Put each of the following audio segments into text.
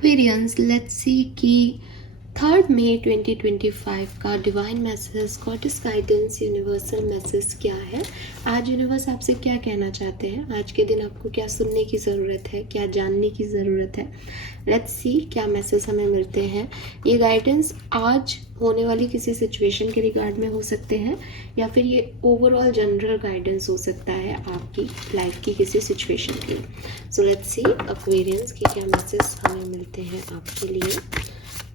Aquarians, let's see कि 3 मई 2025 का divine message, goddess guidance, universal message क्या है। आज यूनिवर्स आपसे क्या कहना चाहते हैं, आज के दिन आपको क्या सुनने की ज़रूरत है, क्या जानने की ज़रूरत है। लेट्स सी क्या मैसेज हमें मिलते हैं। ये गाइडेंस आज होने वाली किसी सिचुएशन के रिगार्ड में हो सकते हैं या फिर ये ओवरऑल जनरल गाइडेंस हो सकता है आपकी लाइफ की किसी सिचुएशन के लिए। सो लेट्स सी एक्वेरियंस के क्या मैसेज हमें मिलते हैं आपके लिए।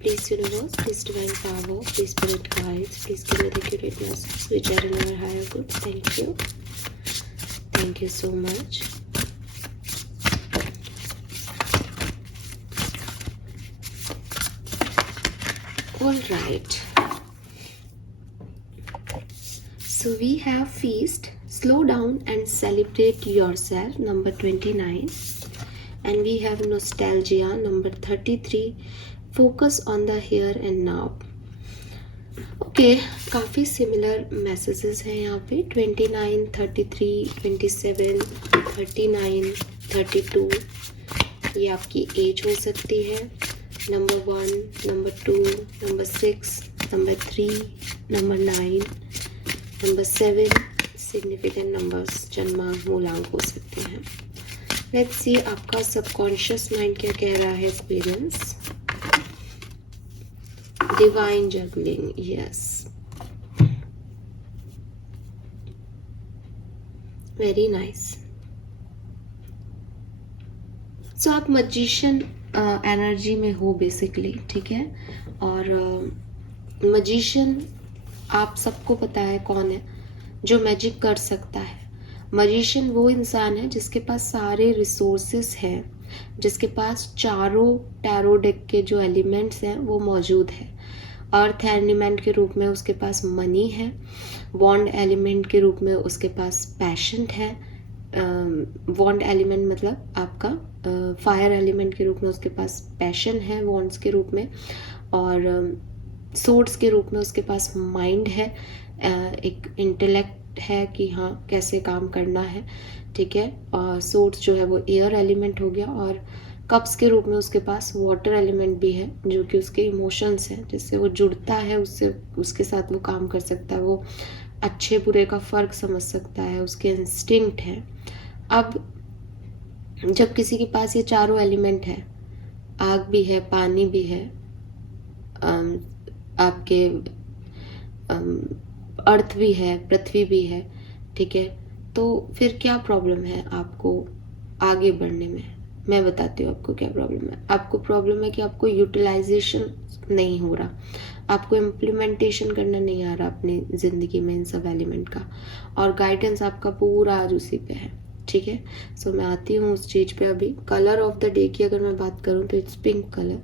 Please universe, please divine power, please spirit guides, please give me the accurate messages which are in our higher good. Thank you. Thank you so much. All right. So we have feast, slow down and celebrate yourself, number 29. And we have nostalgia, number 33. Focus on the here and now. Okay, काफ़ी similar messages हैं यहाँ पे। 29, 33, 27, 39, 32 ये आपकी as हो सकती है। Number 1, number 2, number 6, number 3, number 9, number 7 significant numbers जन्मांक मूलांक हो सकते हैं। लेट्स सी आपका सबकॉन्शियस माइंड क्या कह रहा है। Experience, divine juggling, yes, very nice. So आप मजिशियन एनर्जी में हो बेसिकली, ठीक है। और मजिशियन आप सबको पता है कौन है जो मैजिक कर सकता है। मजिशियन वो इंसान है जिसके पास सारे रिसोर्सेस हैं, जिसके पास चारों टैरो डेक के जो एलिमेंट्स हैं वो मौजूद है। अर्थ एलिमेंट के रूप में उसके पास मनी है, वॉन्ड एलिमेंट के रूप में उसके पास पैशन है, वॉन्ड एलिमेंट मतलब आपका फायर एलिमेंट के रूप में उसके पास पैशन है वॉन्ड्स के रूप में, और सोर्ड्स के रूप में उसके पास माइंड है, एक इंटेलेक्ट है कि हाँ कैसे काम करना है, ठीक है। और सोर्ड्स जो है वो एयर एलिमेंट हो गया, और कप्स के रूप में उसके पास वाटर एलिमेंट भी है जो कि उसके इमोशंस हैं, जिससे वो जुड़ता है, उससे उसके साथ वो काम कर सकता है, वो अच्छे बुरे का फ़र्क समझ सकता है, उसके इंस्टिंक्ट है। अब जब किसी के पास ये चारों एलिमेंट है, आग भी है, पानी भी है, आपके अर्थ भी है, पृथ्वी भी है, ठीक है, तो फिर क्या प्रॉब्लम है आपको आगे बढ़ने में। मैं बताती हूँ आपको क्या प्रॉब्लम है। आपको प्रॉब्लम है कि आपको यूटिलाइजेशन नहीं हो रहा, आपको इम्प्लीमेंटेशन करना नहीं आ रहा अपनी ज़िंदगी में इन सब एलिमेंट का, और गाइडेंस आपका पूरा आज उसी पे है, ठीक है। सो मैं आती हूँ उस चीज़ पे। अभी कलर ऑफ द डे की अगर मैं बात करूँ तो it's pink colour,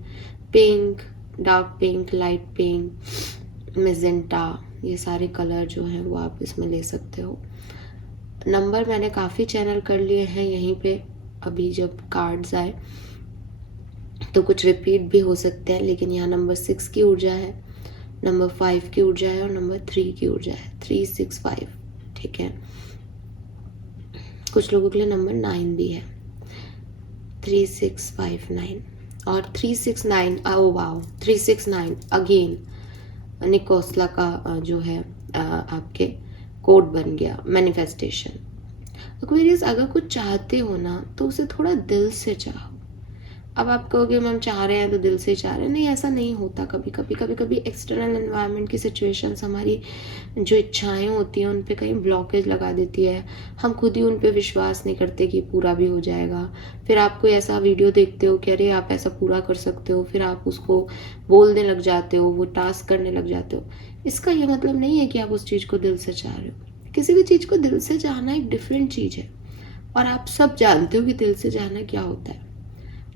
pink, dark pink, light pink, magenta, ये सारे कलर जो हैं वो आप इसमें ले सकते हो। नंबर मैंने काफ़ी चैनल कर लिए हैं यहीं पे। अभी जब कार्ड्स आए तो कुछ रिपीट भी हो सकते हैं, लेकिन यहाँ नंबर 6 की ऊर्जा है, नंबर 5 की ऊर्जा है और नंबर 3 की ऊर्जा है, 365, ठीक है। कुछ लोगों के लिए नंबर 9 भी है, 3659 और 369। ओ वाओ, 369 अगेन निकोसला का जो है आपके कोड बन गया, मैनिफेस्टेशन। एक्वेरियस, अगर कुछ चाहते हो ना तो उसे थोड़ा दिल से चाहो। अब आप कहोगे मैम चाह रहे हैं तो दिल से चाह रहे हैं, नहीं, ऐसा नहीं होता। कभी एक्सटर्नल एनवायरनमेंट की सिचुएशंस हमारी जो इच्छाएं होती हैं उन पे कहीं ब्लॉकेज लगा देती है, हम खुद ही उन पे विश्वास नहीं करते कि पूरा भी हो जाएगा। फिर आप कोई ऐसा वीडियो देखते हो कि अरे आप ऐसा पूरा कर सकते हो, फिर आप उसको बोलने लग जाते हो, वो टास्क करने लग जाते हो। इसका ये मतलब नहीं है कि आप उस चीज़ को दिल से चाह रहे हो। किसी भी चीज़ को दिल से चाहना एक डिफरेंट चीज़ है, और आप सब जानते हो कि दिल से चाहना क्या होता है।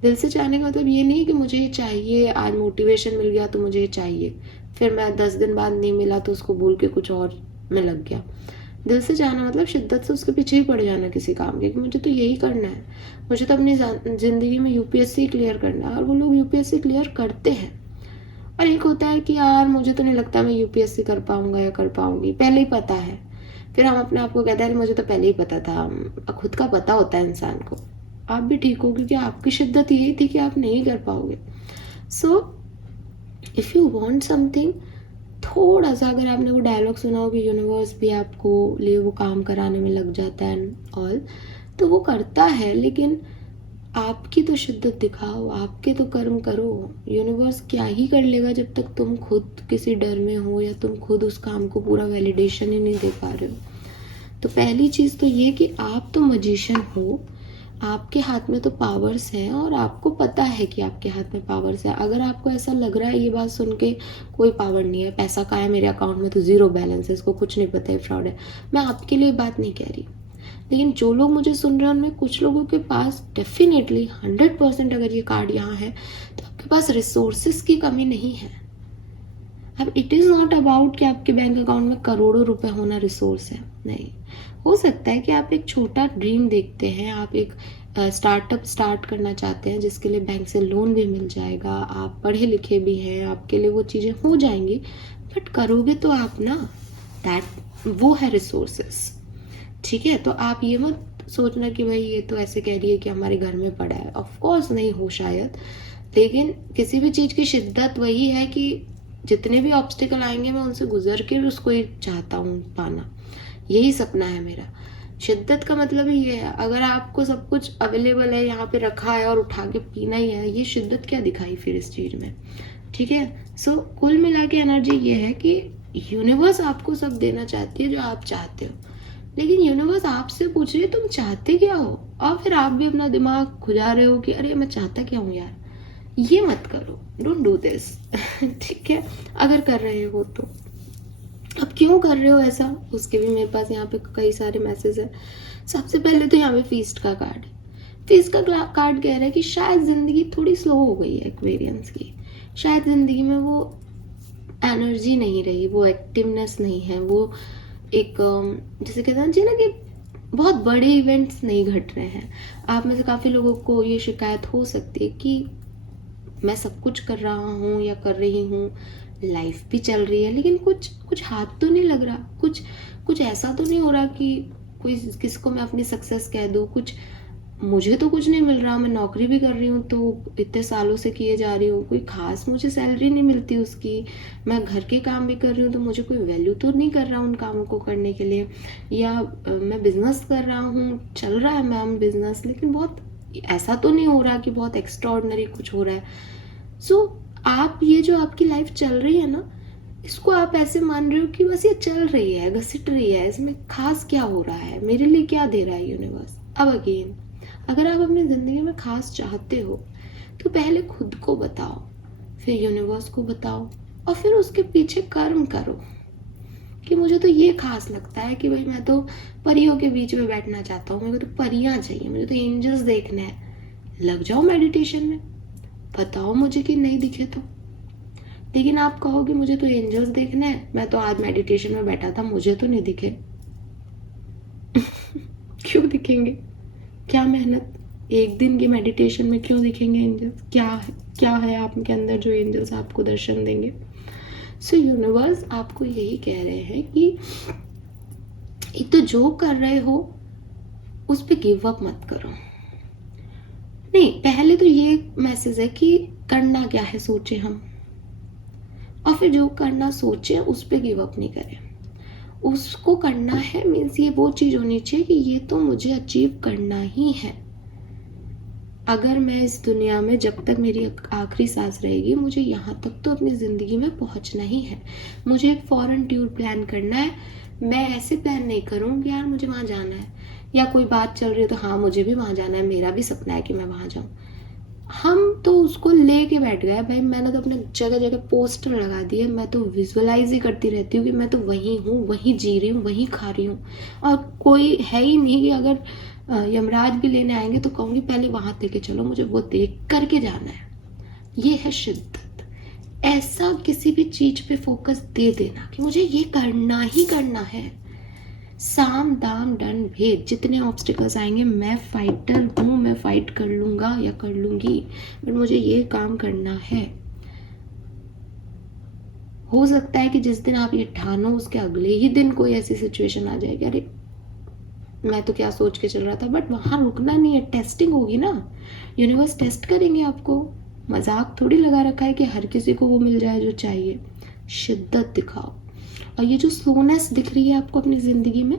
दिल से चाहने का मतलब ये नहीं कि मुझे ये चाहिए, आज मोटिवेशन मिल गया तो मुझे ये चाहिए, फिर मैं 10 दिन बाद नहीं मिला तो उसको भूल के कुछ और में लग गया। दिल से चाहना मतलब शिद्दत से उसके पीछे ही पड़ जाना किसी काम के, कि मुझे तो यही करना है, मुझे तो अपनी ज़िंदगी में यूपीएससी क्लियर करना है, और वो लोग यूपीएससी क्लियर करते हैं। और एक होता है कि यार मुझे तो नहीं लगता मैं यूपीएससी कर पाऊंगा या कर पाऊंगी, पहले ही पता है। फिर हम अपने आप को कहते हैं मुझे तो पहले ही पता था। खुद का पता होता है इंसान को। आप भी ठीक हो, क्योंकि आपकी शिद्दत यही थी कि आप नहीं कर पाओगे। So if you want something, थोड़ा सा अगर आपने वो डायलॉग सुना हो कि यूनिवर्स भी आपको लिए वो काम कराने में लग जाता है एंड ऑल, तो वो करता है, लेकिन आपकी तो शिद्दत दिखाओ, आपके तो कर्म करो। यूनिवर्स क्या ही कर लेगा जब तक तुम खुद किसी डर में हो या तुम खुद उस काम को पूरा वैलिडेशन ही नहीं दे पा रहे हो। तो पहली चीज़ तो ये कि आप तो मजिशियन हो, आपके हाथ में तो पावर्स हैं और आपको पता है कि आपके हाथ में पावर्स है। अगर आपको ऐसा लग रहा है ये बात सुन के कोई पावर नहीं है, पैसा कहाँ है, मेरे अकाउंट में तो ज़ीरो बैलेंस है, इसको कुछ नहीं पता है, फ्रॉड है, मैं आपके लिए बात नहीं कह रही। लेकिन जो लोग मुझे सुन रहे हैं उनमें कुछ लोगों के पास डेफिनेटली 100% अगर ये कार्ड यहाँ है तो आपके पास रिसोर्सेस की कमी नहीं है। अब इट इज़ नॉट अबाउट कि आपके बैंक अकाउंट में करोड़ों रुपए होना रिसोर्स है, नहीं। हो सकता है कि आप एक छोटा ड्रीम देखते हैं, आप एक स्टार्टअप स्टार्ट करना चाहते हैं जिसके लिए बैंक से लोन भी मिल जाएगा, आप पढ़े लिखे भी हैं, आपके लिए वो चीज़ें हो जाएंगी, बट करोगे तो आप ना, दैट वो है रिसोर्सेस। ठीक है, तो आप ये मत सोचना कि भाई ये तो ऐसे कह रही है कि हमारे घर में पड़ा है, ऑफ कोर्स नहीं हो शायद, लेकिन किसी भी चीज़ की शिद्दत वही है कि जितने भी ऑब्स्टिकल आएंगे मैं उनसे गुजर के भी उसको ही चाहता हूँ पाना, यही सपना है मेरा। शिद्दत का मतलब ही ये है, अगर आपको सब कुछ अवेलेबल है, यहाँ पे रखा है और उठा के पीना ही है, ये शिद्दत क्या दिखाई फिर इस चीज़ में। ठीक है, सो कुल मिला के एनर्जी ये है कि यूनिवर्स आपको सब देना चाहती है जो आप चाहते हो, लेकिन यूनिवर्स आपसे पूछ रही है तुम चाहते क्या हो, और फिर आप भी अपना दिमाग खुजा रहे हो कि अरे मैं चाहता क्या हूँ यार। ये मत करो, डोंट डू दिस। ठीक है, अगर कर रहे हो तो अब क्यों कर रहे हो ऐसा, उसके भी मेरे पास यहाँ पे कई सारे मैसेज है। सबसे पहले तो यहाँ पे फीस्ट का कार्ड है। फीस्ट का कार्ड कह रहा है कि शायद ज़िंदगी थोड़ी स्लो हो गई है एक्वेरियंस की, शायद ज़िंदगी में वो एनर्जी नहीं रही, वो एक्टिवनेस नहीं है, वो एक जैसे कहते हैं ना कि बहुत बड़े इवेंट्स नहीं घट रहे हैं। आप में से काफ़ी लोगों को ये शिकायत हो सकती है कि मैं सब कुछ कर रहा हूँ या कर रही हूँ, लाइफ भी चल रही है, लेकिन कुछ कुछ हाथ तो नहीं लग रहा, कुछ कुछ ऐसा तो नहीं हो रहा कि कोई किसको मैं अपनी सक्सेस कह दूँ, कुछ मुझे तो कुछ नहीं मिल रहा। मैं नौकरी भी कर रही हूँ तो इतने सालों से किए जा रही हूँ, कोई खास मुझे सैलरी नहीं मिलती उसकी। मैं घर के काम भी कर रही हूँ तो मुझे कोई वैल्यू तो नहीं कर रहा उन कामों को करने के लिए। या मैं बिजनेस कर रहा हूँ, चल रहा है मैम बिजनेस, लेकिन बहुत ऐसा तो नहीं हो रहा कि बहुत एक्स्ट्राऑर्डिनरी कुछ हो रहा है। सो आप ये जो आपकी लाइफ चल रही है ना, इसको आप ऐसे मान रहे हो कि बस ये चल रही है, घसीट रही है, इसमें खास क्या हो रहा है, मेरे लिए क्या दे रहा है यूनिवर्स। अब अगेन, अगर आप अपनी ज़िंदगी में खास चाहते हो तो पहले खुद को बताओ, फिर यूनिवर्स को बताओ, और फिर उसके पीछे कर्म करो कि मुझे तो ये खास लगता है कि भाई मैं तो परियों के बीच में बैठना चाहता हूँ, मेरे को तो परियां चाहिए, मुझे तो एंजल्स देखने हैं। लग जाओ मेडिटेशन में, बताओ मुझे कि नहीं दिखे तो। लेकिन आप कहोगे मुझे तो एंजल्स देखने हैं, मैं तो आज मेडिटेशन में बैठा था, मुझे तो नहीं दिखे। क्यों दिखेंगे, क्या मेहनत, एक दिन की मेडिटेशन में क्यों दिखेंगे एंजल्स, क्या है आप के अंदर जो एंजल्स आपको दर्शन देंगे। सो यूनिवर्स आपको यही कह रहे हैं कि एक तो जो कर रहे हो उस पर गिव अप मत करो। नहीं, पहले तो ये मैसेज है कि करना क्या है सोचे हम, और फिर जो करना सोचे उस पर गिव अप नहीं करें। उसको करना है मीन्स ये वो चीज़ होनी चाहिए कि ये तो मुझे अचीव करना ही है। अगर मैं इस दुनिया में जब तक मेरी आखिरी सांस रहेगी, मुझे यहाँ तक तो अपनी ज़िंदगी में पहुँचना ही है। मुझे एक फॉरेन टूर प्लान करना है, मैं ऐसे प्लान नहीं करूँगी यार मुझे वहाँ जाना है, या कोई बात चल रही है तो हाँ मुझे भी वहाँ जाना है, मेरा भी सपना है कि मैं वहाँ जाऊँ। हम तो उसको लेके बैठ गए भाई, मैंने तो अपने जगह जगह पोस्टर लगा दिए, मैं तो विजुअलाइज ही करती रहती हूँ कि मैं तो वहीं हूँ, वहीं जी रही हूँ, वहीं खा रही हूँ, और कोई है ही नहीं कि अगर यमराज भी लेने आएंगे तो कहूँगी पहले वहाँ लेके चलो, मुझे वो देख करके जाना है। ये है शिद्दत। ऐसा किसी भी चीज पे फोकस दे देना कि मुझे ये करना ही करना है, साम दाम दंड भेद जितने ऑब्स्टिकल्स आएंगे मैं फाइटर हूँ, मैं फाइट कर लूंगा या कर लूंगी, बट मुझे ये काम करना है। हो सकता है कि जिस दिन आप ये ठानो उसके अगले ही दिन कोई ऐसी सिचुएशन आ जाएगी, अरे मैं तो क्या सोच के चल रहा था, बट वहां रुकना नहीं है, टेस्टिंग होगी ना, यूनिवर्स टेस्ट करेंगे आपको। मजाक थोड़ी लगा रखा है कि हर किसी को वो मिल जाए जो चाहिए। शिद्दत दिखाओ। और ये जो स्लोनेस दिख रही है आपको अपनी ज़िंदगी में,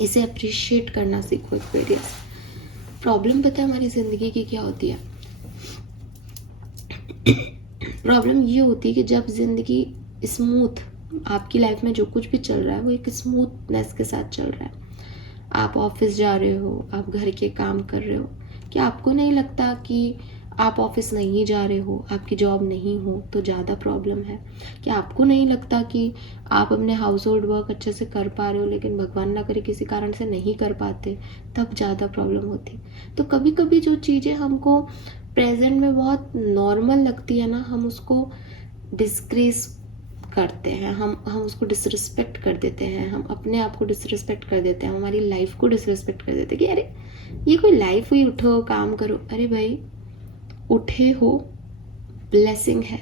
इसे अप्रिशिएट करना सीखो एक्वेरियस। प्रॉब्लम पता है हमारी ज़िंदगी की क्या होती है? प्रॉब्लम ये होती है कि जब ज़िंदगी स्मूथ, आपकी लाइफ में जो कुछ भी चल रहा है वो एक स्मूथनेस के साथ चल रहा है, आप ऑफिस जा रहे हो, आप घर के काम कर रहे हो, क्या आपको नहीं लगता कि आप ऑफिस नहीं जा रहे हो, आपकी जॉब नहीं हो तो ज़्यादा प्रॉब्लम है? क्या आपको नहीं लगता कि आप अपने हाउस होल्ड वर्क अच्छे से कर पा रहे हो लेकिन भगवान ना करे किसी कारण से नहीं कर पाते, तब ज़्यादा प्रॉब्लम होती? तो कभी कभी जो चीज़ें हमको प्रेजेंट में बहुत नॉर्मल लगती है ना, हम उसको डिस्क्रीज करते हैं, हम उसको डिसरिस्पेक्ट कर देते हैं, हम अपने आप को डिसरिस्पेक्ट कर देते हैं, हमारी लाइफ को डिसरिस्पेक्ट कर देते हैं कि अरे ये कोई लाइफ हुई, उठो काम करो। अरे भाई, उठे हो, ब्लेसिंग है।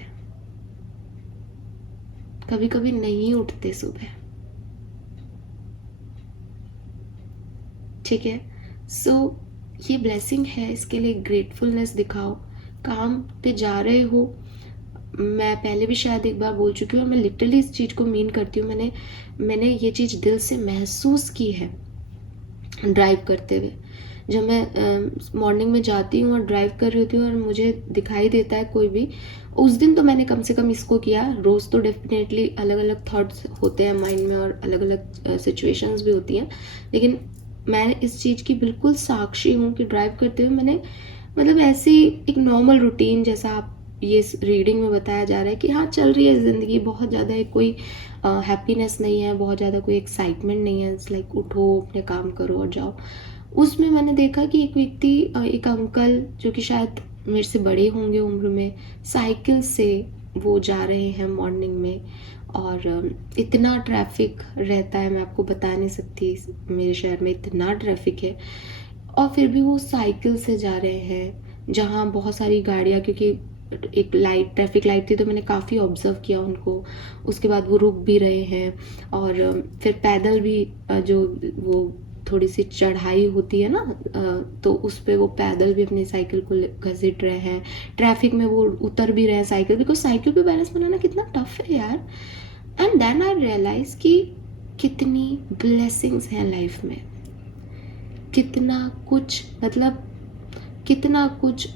कभी कभी नहीं उठते सुबह, ठीक है? सो ये ब्लेसिंग है, इसके लिए ग्रेटफुलनेस दिखाओ। काम पे जा रहे हो, मैं पहले भी शायद एक बार बोल चुकी हूँ और मैं लिटरली इस चीज़ को मीन करती हूँ, मैंने ये चीज़ दिल से महसूस की है ड्राइव करते हुए। जब मैं मॉर्निंग में जाती हूँ और ड्राइव कर रही होती हूँ और मुझे दिखाई देता है कोई भी, उस दिन तो मैंने कम से कम इसको किया। रोज़ तो डेफिनेटली अलग अलग थॉट्स होते हैं माइंड में और अलग अलग सिचुएशंस भी होती हैं, लेकिन मैं इस चीज़ की बिल्कुल साक्षी हूँ कि ड्राइव करते हुए मैंने, मतलब ऐसी एक नॉर्मल रूटीन जैसा आप ये रीडिंग में बताया जा रहा है कि हाँ चल रही है ज़िंदगी, बहुत ज़्यादा कोई हैप्पीनेस नहीं है, बहुत ज़्यादा कोई एक्साइटमेंट नहीं है, इट्स लाइक उठो, अपने काम करो और जाओ। उसमें मैंने देखा कि एक व्यक्ति, एक अंकल जो कि शायद मेरे से बड़े होंगे उम्र में, साइकिल से वो जा रहे हैं मॉर्निंग में, और इतना ट्रैफिक रहता है, मैं आपको बता नहीं सकती, मेरे शहर में इतना ट्रैफिक है, और फिर भी वो साइकिल से जा रहे हैं जहाँ बहुत सारी गाड़ियाँ, क्योंकि एक लाइट, ट्रैफिक लाइट थी तो मैंने काफ़ी ऑब्जर्व किया उनको। उसके बाद वो रुक भी रहे हैं, और फिर पैदल भी, जो वो थोड़ी सी चढ़ाई होती है ना, तो उस पर वो पैदल भी अपनी साइकिल को घसीट रहे हैं। ट्रैफिक में वो उतर भी रहे हैं साइकिल, बिकॉज साइकिल पे बैलेंस बनाना कितना टफ है यार। एंड देन आई रियलाइज कि कितनी ब्लेसिंग्स हैं लाइफ में, कितना कुछ, मतलब कितना कुछ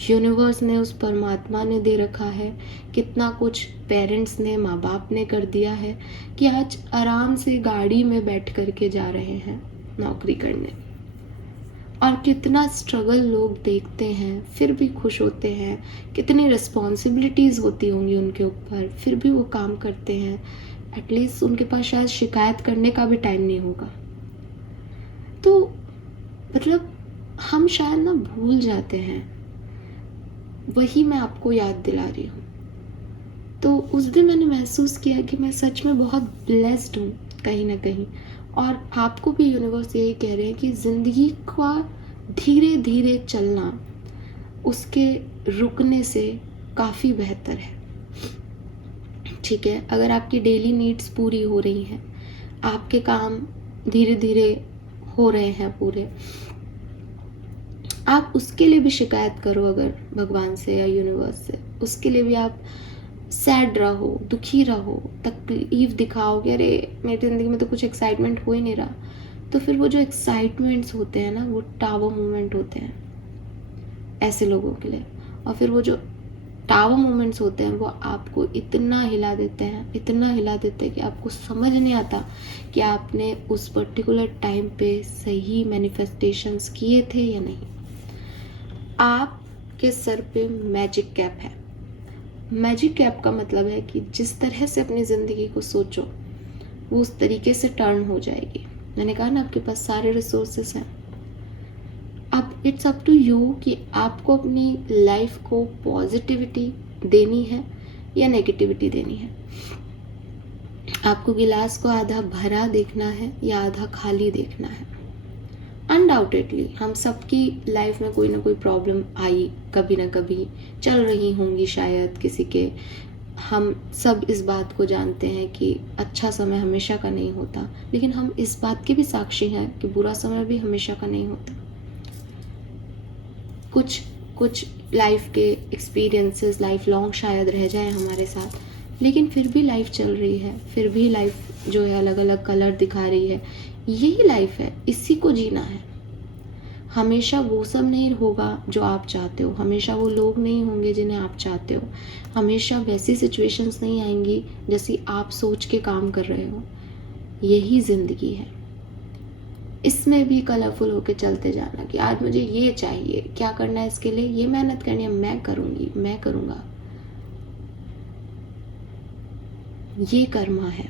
यूनिवर्स ने, उस परमात्मा ने दे रखा है, कितना कुछ पेरेंट्स ने, माँ बाप ने कर दिया है कि आज आराम से गाड़ी में बैठ करके जा रहे हैं नौकरी करने, और कितना स्ट्रगल लोग देखते हैं फिर भी खुश होते हैं, कितनी रिस्पॉन्सिबिलिटीज़ होती होंगी उनके ऊपर, फिर भी वो काम करते हैं। एटलीस्ट उनके पास शायद शिकायत करने का भी टाइम नहीं होगा। तो मतलब हम शायद ना भूल जाते हैं, वही मैं आपको याद दिला रही हूँ। तो उस दिन मैंने महसूस किया कि मैं सच में बहुत ब्लेस्ड हूँ कहीं ना कहीं, और आपको भी यूनिवर्स यही कह रहे हैं कि ज़िंदगी का धीरे धीरे चलना उसके रुकने से काफ़ी बेहतर है, ठीक है? अगर आपकी डेली नीड्स पूरी हो रही हैं, आपके काम धीरे धीरे हो रहे हैं पूरे, आप उसके लिए भी शिकायत करो अगर भगवान से या यूनिवर्स से, उसके लिए भी आप सैड रहो, दुखी रहो, तकलीफ दिखाओ कि अरे मेरी ज़िंदगी में तो कुछ एक्साइटमेंट हो ही नहीं रहा, तो फिर वो जो एक्साइटमेंट्स होते हैं ना, वो टावर मोमेंट होते हैं ऐसे लोगों के लिए। और फिर वो जो टावर मोमेंट्स होते हैं वो आपको इतना हिला देते हैं, इतना हिला देते हैं कि आपको समझ नहीं आता कि आपने उस पर्टिकुलर टाइम पे सही मैनिफेस्टेशंस किए थे या नहीं। आपके सर पे मैजिक कैप है। मैजिक कैप का मतलब है कि जिस तरह से अपनी ज़िंदगी को सोचो वो उस तरीके से टर्न हो जाएगी। मैंने कहा ना, आपके पास सारे रिसोर्सेस हैं। अब इट्स अप टू यू कि आपको अपनी लाइफ को पॉजिटिविटी देनी है या नेगेटिविटी देनी है। आपको गिलास को आधा भरा देखना है या आधा खाली देखना है। अनडाउटेडली हम सबकी लाइफ में कोई ना कोई प्रॉब्लम आई, कभी ना कभी चल रही होंगी शायद किसी के। हम सब इस बात को जानते हैं कि अच्छा समय हमेशा का नहीं होता, लेकिन हम इस बात के भी साक्षी हैं कि बुरा समय भी हमेशा का नहीं होता। कुछ कुछ लाइफ के एक्सपीरियंसेस लाइफ लॉन्ग शायद रह जाए हमारे साथ, लेकिन फिर भी लाइफ चल रही है, फिर भी लाइफ जो है अलग अलग कलर दिखा रही है। यही लाइफ है, इसी को जीना है। हमेशा वो सब नहीं होगा जो आप चाहते हो, हमेशा वो लोग नहीं होंगे जिन्हें आप चाहते हो, हमेशा वैसी सिचुएशंस नहीं आएंगी जैसी आप सोच के काम कर रहे हो। यही ज़िंदगी है, इसमें भी कलरफुल होके चलते जाना कि आज मुझे ये चाहिए, क्या करना है इसके लिए, ये मेहनत करनी है, मैं करूँगी, मैं करूँगा। ये कर्मा है।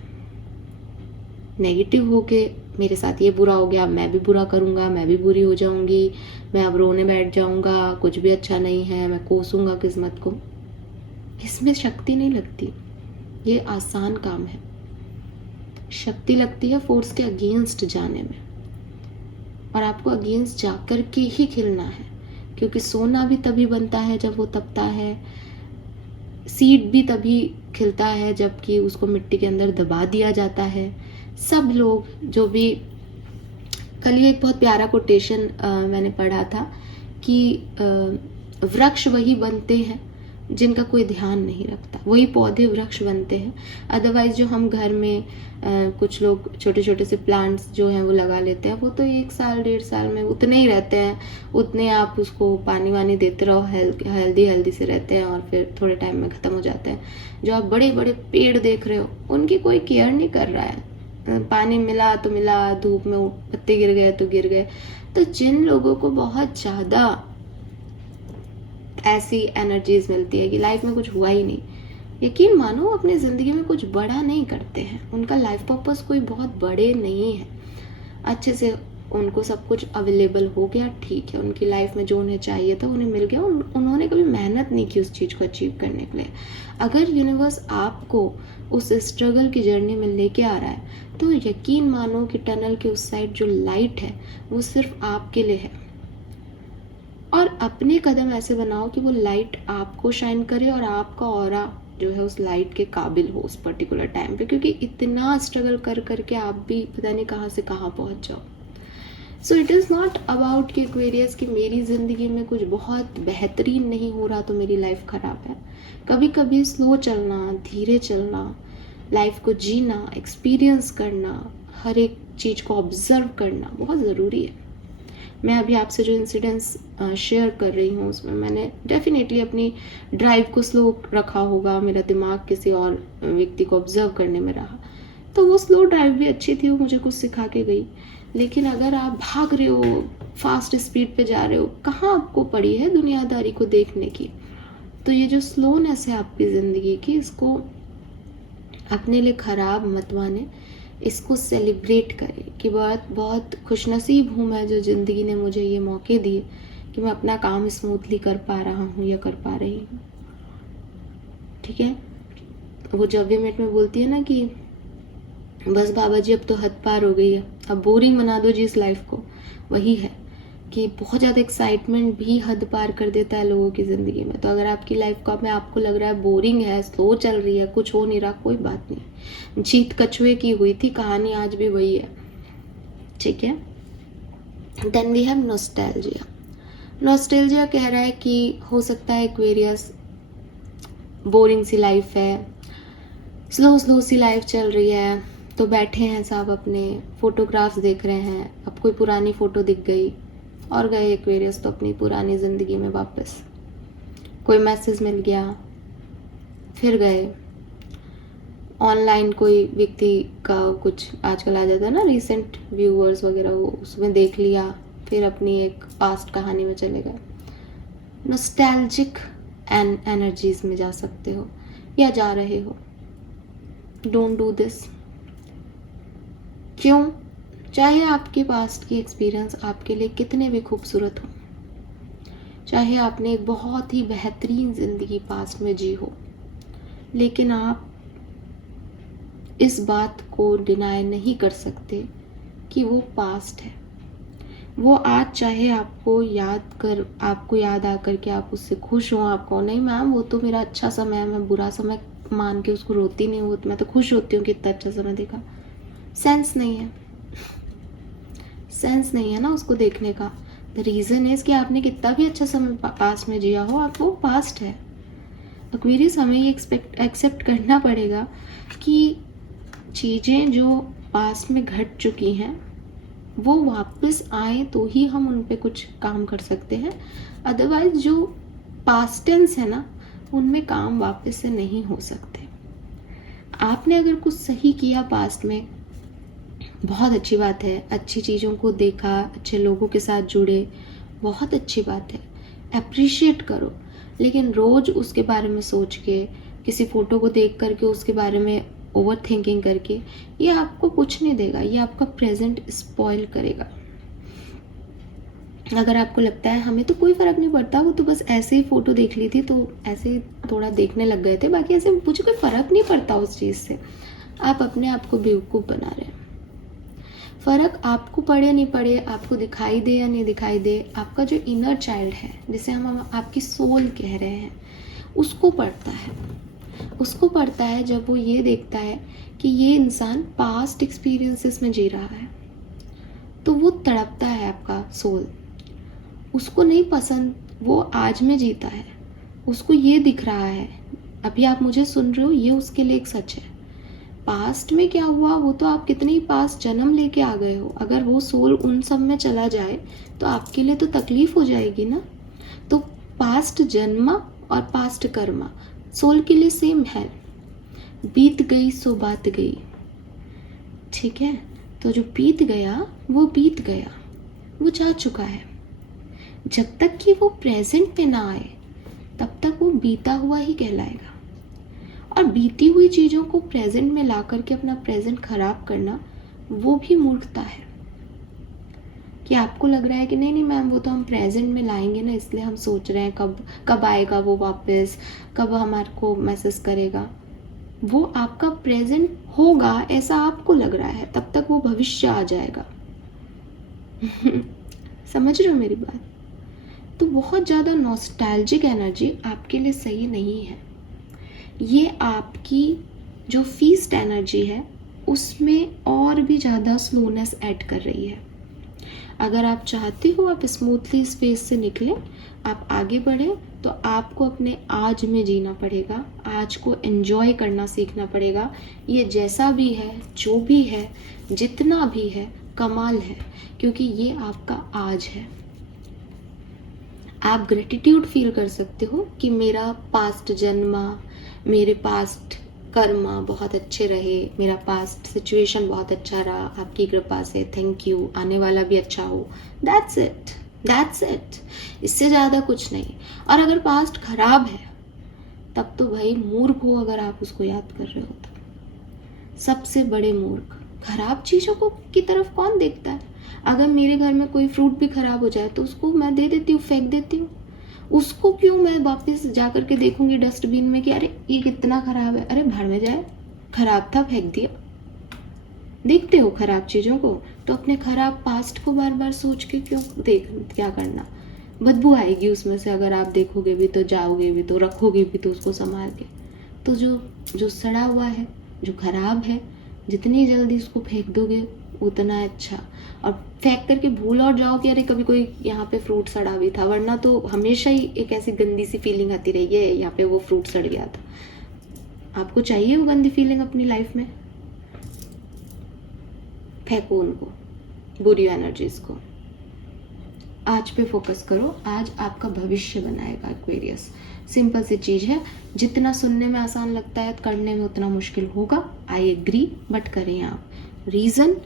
नेगेटिव होके मेरे साथ ये बुरा हो गया, मैं भी बुरा करूँगा, मैं भी बुरी हो जाऊँगी, मैं अब रोने बैठ जाऊँगा, कुछ भी अच्छा नहीं है, मैं कोसूँगा किस्मत को, इसमें शक्ति नहीं लगती। ये आसान काम है। शक्ति लगती है फोर्स के अगेंस्ट जाने में, और आपको अगेंस्ट जाकर के ही खिलना है, क्योंकि सोना भी तभी बनता है जब वो तपता है, सीड भी तभी खिलता है जबकि उसको मिट्टी के अंदर दबा दिया जाता है। सब लोग जो भी, कल ही एक बहुत प्यारा कोटेशन मैंने पढ़ा था कि वृक्ष वही बनते हैं जिनका कोई ध्यान नहीं रखता, वही पौधे वृक्ष बनते हैं। अदरवाइज जो हम घर में कुछ लोग छोटे छोटे से प्लांट्स जो हैं वो लगा लेते हैं, वो तो 1 साल 1.5 साल में उतने ही रहते हैं, उतने आप उसको पानी वानी देते रहो, हेल्दी से रहते हैं और फिर थोड़े टाइम में ख़त्म हो जाते हैं। जो आप बड़े बड़े पेड़ देख रहे हो उनकी कोई केयर नहीं कर रहा है, पानी मिला तो मिला, धूप में पत्ते गिर गए तो गिर गए। तो जिन लोगों को बहुत ज़्यादा ऐसी एनर्जीज मिलती है कि लाइफ में कुछ हुआ ही नहीं, यकीन मानो अपनी ज़िंदगी में कुछ बड़ा नहीं करते हैं, उनका लाइफ पर्पस कोई बहुत बड़े नहीं है, अच्छे से उनको सब कुछ अवेलेबल हो गया, ठीक है, उनकी लाइफ में जो उन्हें चाहिए था उन्हें मिल गया, उन्होंने कभी मेहनत नहीं की उस चीज़ को अचीव करने के लिए। अगर यूनिवर्स आपको उस स्ट्रगल की जर्नी में लेके आ रहा है तो यकीन मानो कि टनल के उस साइड जो लाइट है वो सिर्फ आपके लिए है। और अपने कदम ऐसे बनाओ कि वो लाइट आपको शाइन करे और आपका ऑरा जो है उस लाइट के काबिल हो उस पर्टिकुलर टाइम पे, क्योंकि इतना स्ट्रगल कर करके आप भी पता नहीं कहाँ से कहाँ पहुँच जाओ। So it is not about कि एक्वेरियस कि मेरी ज़िंदगी में कुछ बहुत बेहतरीन नहीं हो रहा तो मेरी लाइफ ख़राब है। कभी कभी स्लो चलना, धीरे चलना, लाइफ को जीना, एक्सपीरियंस करना, हर एक चीज़ को ऑब्जर्व करना बहुत ज़रूरी है। मैं अभी आपसे जो इंसिडेंट्स शेयर कर रही हूँ उसमें मैंने डेफिनेटली अपनी ड्राइव को स्लो रखा होगा, मेरा दिमाग किसी और व्यक्ति को ऑब्जर्व करने में रहा, तो वो स्लो ड्राइव भी अच्छी थी, वो मुझे कुछ सिखा के गई। लेकिन अगर आप भाग रहे हो, फास्ट स्पीड पे जा रहे हो, कहाँ आपको पड़ी है दुनियादारी को देखने की। तो ये जो स्लोनेस है आपकी ज़िंदगी की, इसको अपने लिए ख़राब मत माने, इसको सेलिब्रेट करें कि बहुत बहुत खुशनसीब हूँ मैं जो ज़िंदगी ने मुझे ये मौके दिए कि मैं अपना काम स्मूथली कर पा रहा हूँ या कर पा रही हूँ। ठीक है, वो जब भी मिनट में बोलती है ना कि बस बाबा जी अब तो हद पार हो गई है, अब बोरिंग बना दो जी इस लाइफ को, वही है कि बहुत ज़्यादा एक्साइटमेंट भी हद पार कर देता है लोगों की ज़िंदगी में। तो अगर आपकी लाइफ का में आपको लग रहा है बोरिंग है, स्लो चल रही है, कुछ हो नहीं रहा, कोई बात नहीं, जीत कछुए की हुई थी, कहानी आज भी वही है। ठीक है, then we have nostalgia. Nostalgia कह रहा है कि हो सकता है एक्वेरियस बोरिंग सी लाइफ है, स्लो सी लाइफ चल रही है, तो बैठे हैं साहब अपने फोटोग्राफ्स देख रहे हैं, अब कोई पुरानी फ़ोटो दिख गई और गए एक्वेरियस तो अपनी पुरानी ज़िंदगी में वापस। कोई मैसेज मिल गया फिर गए, ऑनलाइन कोई व्यक्ति का कुछ आजकल आ जाता है ना रीसेंट व्यूअर्स वगैरह, वो उसमें देख लिया, फिर अपनी एक पास्ट कहानी में चले गए। नॉस्टैल्जिक एनर्जीज में जा सकते हो या जा रहे हो, डोंट डू दिस। क्यों? चाहे आपके पास्ट की एक्सपीरियंस आपके लिए कितने भी खूबसूरत हो, चाहे आपने एक बहुत ही बेहतरीन ज़िंदगी पास्ट में जी हो, लेकिन आप इस बात को डिनाई नहीं कर सकते कि वो पास्ट है। वो आज चाहे आपको याद आकर के आप उससे खुश हो, आपको नहीं मैम वो तो मेरा अच्छा समय है, मैं बुरा समय मान के उसको रोती नहीं हूँ, मैं तो खुश होती हूँ कि इतना अच्छा समय देखा। सेंस नहीं है ना उसको देखने का। द रीज़न इज़ कि आपने कितना भी अच्छा समय पास्ट में जिया हो, आप वो पास्ट है। एक्वेरियस हमें ये एक्सेप्ट करना पड़ेगा कि चीज़ें जो पास्ट में घट चुकी हैं वो वापस आए तो ही हम उन पे कुछ काम कर सकते हैं, अदरवाइज जो पास्ट टेंस है ना उनमें काम वापस से नहीं हो सकते। आपने अगर कुछ सही किया पास्ट में, बहुत अच्छी बात है, अच्छी चीज़ों को देखा, अच्छे लोगों के साथ जुड़े, बहुत अच्छी बात है, अप्रिशिएट करो। लेकिन रोज़ उसके बारे में सोच के, किसी फ़ोटो को देख करके उसके बारे में ओवर थिंकिंग करके, ये आपको कुछ नहीं देगा, ये आपका प्रेजेंट स्पॉइल करेगा। अगर आपको लगता है हमें तो कोई फ़र्क नहीं पड़ता, वो तो बस ऐसे ही फ़ोटो देख ली थी तो ऐसे ही थोड़ा देखने लग गए थे, बाकी ऐसे मुझे कोई फ़र्क नहीं पड़ता उस चीज़ से, आप अपने आप को बेवकूफ़ बना रहे हैं। फ़र्क आपको पड़े नहीं पड़े, आपको दिखाई दे या नहीं दिखाई दे, आपका जो इनर चाइल्ड है, जिसे हम आपकी सोल कह रहे हैं, उसको पड़ता है। उसको पड़ता है जब वो ये देखता है कि ये इंसान पास्ट एक्सपीरियंसेस में जी रहा है, तो वो तड़पता है आपका सोल। उसको नहीं पसंद, वो आज में जीता है, उसको ये दिख रहा है, अभी आप मुझे सुन रहे हो, ये उसके लिए एक सच है। पास्ट में क्या हुआ वो तो आप कितने ही पास्ट जन्म लेके आ गए हो, अगर वो सोल उन सब में चला जाए तो आपके लिए तो तकलीफ हो जाएगी ना। तो पास्ट जन्मा और पास्ट कर्मा सोल के लिए सेम है, बीत गई सो बात गई, ठीक है। तो जो बीत गया वो बीत गया, वो जा चुका है। जब तक कि वो प्रेजेंट में ना आए तब तक वो बीता हुआ ही कहलाएगा। और बीती हुई चीज़ों को प्रेजेंट में ला करके अपना प्रेजेंट खराब करना, वो भी मूर्खता है। कि आपको लग रहा है कि नहीं नहीं मैम, वो तो हम प्रेजेंट में लाएंगे ना, इसलिए हम सोच रहे हैं कब कब आएगा वो वापस, कब हमारे को मैसेज करेगा। वो आपका प्रेजेंट होगा ऐसा आपको लग रहा है, तब तक वो भविष्य आ जाएगा। समझ रहे हो मेरी बात? तो बहुत ज़्यादा नॉस्टैल्जिक एनर्जी आपके लिए सही नहीं है। ये आपकी जो फीस्ट एनर्जी है उसमें और भी ज़्यादा स्लोनेस ऐड कर रही है। अगर आप चाहते हो आप स्मूथली इस फेज से निकलें, आप आगे बढ़ें, तो आपको अपने आज में जीना पड़ेगा, आज को एंजॉय करना सीखना पड़ेगा। ये जैसा भी है, जो भी है, जितना भी है, कमाल है, क्योंकि ये आपका आज है। आप ग्रेटिट्यूड फील कर सकते हो कि मेरा पास्ट जन्मा, मेरे पास्ट कर्मा बहुत अच्छे रहे, मेरा पास्ट सिचुएशन बहुत अच्छा रहा, आपकी कृपा से, थैंक यू, आने वाला भी अच्छा हो। दैट्स इट, दैट्स इट, इससे ज़्यादा कुछ नहीं। और अगर पास्ट खराब है तब तो भाई मूर्ख हो अगर आप उसको याद कर रहे हो तो, सबसे बड़े मूर्ख। खराब चीज़ों को की तरफ कौन देखता है? अगर मेरे घर में कोई फ्रूट भी खराब हो जाए तो उसको मैं दे देती हूँ, फेंक देती हूँ। उसको क्यों मैं वापस जा करके देखूंगी डस्टबिन में कि अरे ये कितना खराब है, अरे भाड़ में जाए, खराब था फेंक दिया। देखते हो खराब चीज़ों को, तो अपने खराब पास्ट को बार बार सोच के क्यों क्या करना? बदबू आएगी उसमें से, अगर आप देखोगे भी तो, जाओगे भी तो, रखोगे भी तो उसको संभाल के। तो जो सड़ा हुआ है, जो खराब है, जितनी जल्दी उसको फेंक दोगे उतना अच्छा। और फेंक करके भूल और जाओ कि अरे कभी कोई यहाँ पे फ्रूट सड़ा भी था, वरना तो हमेशा ही एक ऐसी गंदी सी फीलिंग आती रही है यहाँ पे वो फ्रूट सड़ गया था। आपको चाहिए वो गंदी फीलिंग अपनी लाइफ में? फेंको उनको, बुरी एनर्जीज को। आज पे फोकस करो, आज आपका भविष्य बनाएगा एक्वेरियस। सिंपल सी चीज़ है, जितना सुनने में आसान लगता है करने में उतना मुश्किल होगा, आई एग्री, बट करें आप। रीज़न,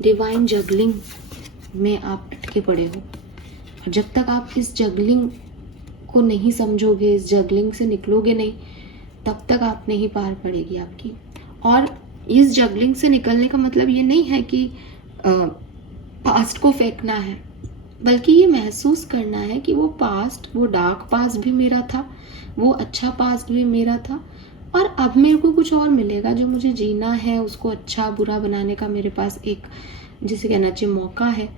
डिवाइन जगलिंग में आप अटके पड़े हो। और जब तक आप इस जगलिंग को नहीं समझोगे, इस जगलिंग से निकलोगे नहीं, तब तक आप नहीं पार पड़ेगी आपकी। और इस जगलिंग से निकलने का मतलब ये नहीं है कि पास्ट को फेंकना है, बल्कि ये महसूस करना है कि वो पास्ट, वो डार्क पास्ट भी मेरा था, वो अच्छा पास्ट भी मेरा था, और अब मेरे को कुछ और मिलेगा जो मुझे जीना है, उसको अच्छा बुरा बनाने का मेरे पास एक, जिसे कहना चाहिए, मौका है।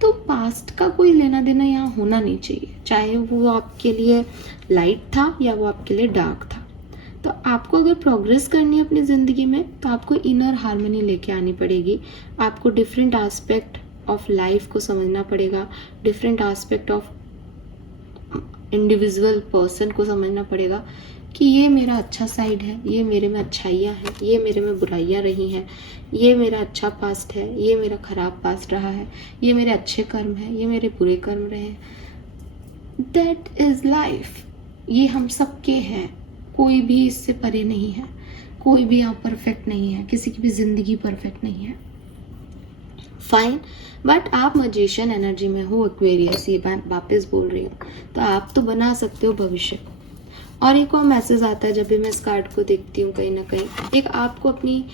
तो पास्ट का कोई लेना देना यहाँ होना नहीं चाहिए, चाहे वो आपके लिए लाइट था या वो आपके लिए डार्क था। तो आपको अगर प्रोग्रेस करनी है अपनी ज़िंदगी में, तो आपको इनर हार्मनी लेके आनी पड़ेगी। आपको डिफरेंट एस्पेक्ट ऑफ लाइफ को समझना पड़ेगा, different aspect of individual person को समझना पड़ेगा कि ये मेरा अच्छा साइड है, ये मेरे में अच्छाइयाँ हैं, ये मेरे में बुराइयाँ रही हैं, ये मेरा अच्छा पास्ट है, ये मेरा खराब पास्ट रहा है, ये मेरे अच्छे कर्म है, ये मेरे बुरे कर्म रहे हैं. That is life. ये हम सबके हैं, कोई भी इससे परे नहीं है, कोई भी यहाँ परफेक्ट नहीं है, किसी की भी जिंदगी परफेक्ट नहीं है. फाइन. बट आप मजिशियन एनर्जी में हो एक्वेरियस, ये मैं वापस बोल रही हूँ, तो आप तो बना सकते हो भविष्य. और एक और मैसेज आता है जब भी मैं इस कार्ड को देखती हूँ कहीं ना कहीं, एक आपको अपनी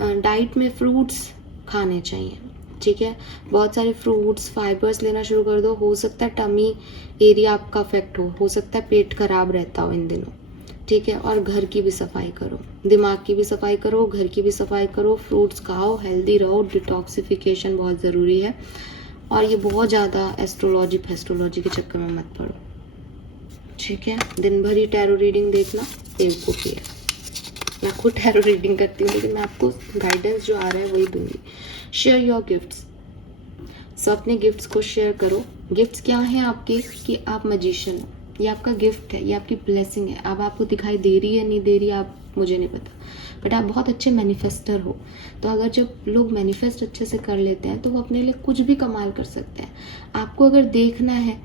डाइट में फ्रूट्स खाने चाहिए. ठीक है, बहुत सारे फ्रूट्स फाइबर्स लेना शुरू कर दो. हो सकता है टमी एरिया आपका अफेक्ट हो सकता है पेट खराब रहता हो इन दिनों. ठीक है, और घर की भी सफाई करो, दिमाग की भी सफाई करो, घर की भी सफाई करो, फ्रूट्स खाओ, हेल्दी रहो. डिटॉक्सिफिकेशन बहुत ज़रूरी है. और ये बहुत ज़्यादा एस्ट्रोलॉजी फेस्ट्रोलॉजी के चक्कर में मत पड़ो. ठीक है, दिन भर ही टैरो रीडिंग देखना बेवकूफ़ी है. मैं खुद टैरो रीडिंग करती हूँ, लेकिन मैं आपको गाइडेंस जो आ रहा है वही दूंगी. Share your gifts. सब अपने गिफ्ट्स को शेयर करो. गिफ्ट्स क्या हैं आपके, कि आप मजिशियन हो, ये आपका गिफ्ट है, ये आपकी ब्लेसिंग है. अब आपको दिखाई दे रही है नहीं दे रही है, आप मुझे नहीं पता, बट आप बहुत अच्छे मैनिफेस्टर हो. तो अगर जब लोग मैनिफेस्ट अच्छे से कर लेते हैं तो वो अपने लिए कुछ भी कमाल कर सकते हैं. आपको अगर देखना है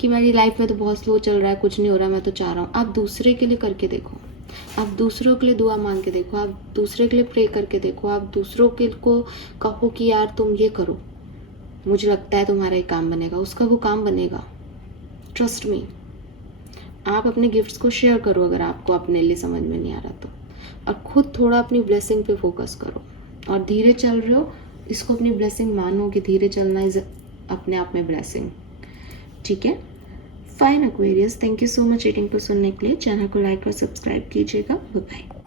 कि मेरी लाइफ में तो बहुत स्लो चल रहा है, कुछ नहीं हो रहा, मैं तो चाह रहा हूँ, आप दूसरे के लिए करके देखो, आप दूसरों के लिए दुआ मांग के देखो, आप दूसरे के लिए प्रे करके देखो, आप दूसरों के को कहो कि यार तुम ये करो, मुझे लगता है तुम्हारा ये काम बनेगा, उसका वो काम बनेगा. Trust me. आप अपने गिफ्ट्स को शेयर करो अगर आपको अपने लिए समझ में नहीं आ रहा तो, और खुद थोड़ा अपनी ब्लेसिंग पे फोकस करो. और धीरे चल रहे हो, इसको अपनी ब्लेसिंग मानो कि धीरे चलना इज अपने आप में ब्लेसिंग. ठीक है, fine Aquarius, thank you so much reading को सुनने के लिए. चैनल को लाइक और सब्सक्राइब कीजिएगा. Bye bye.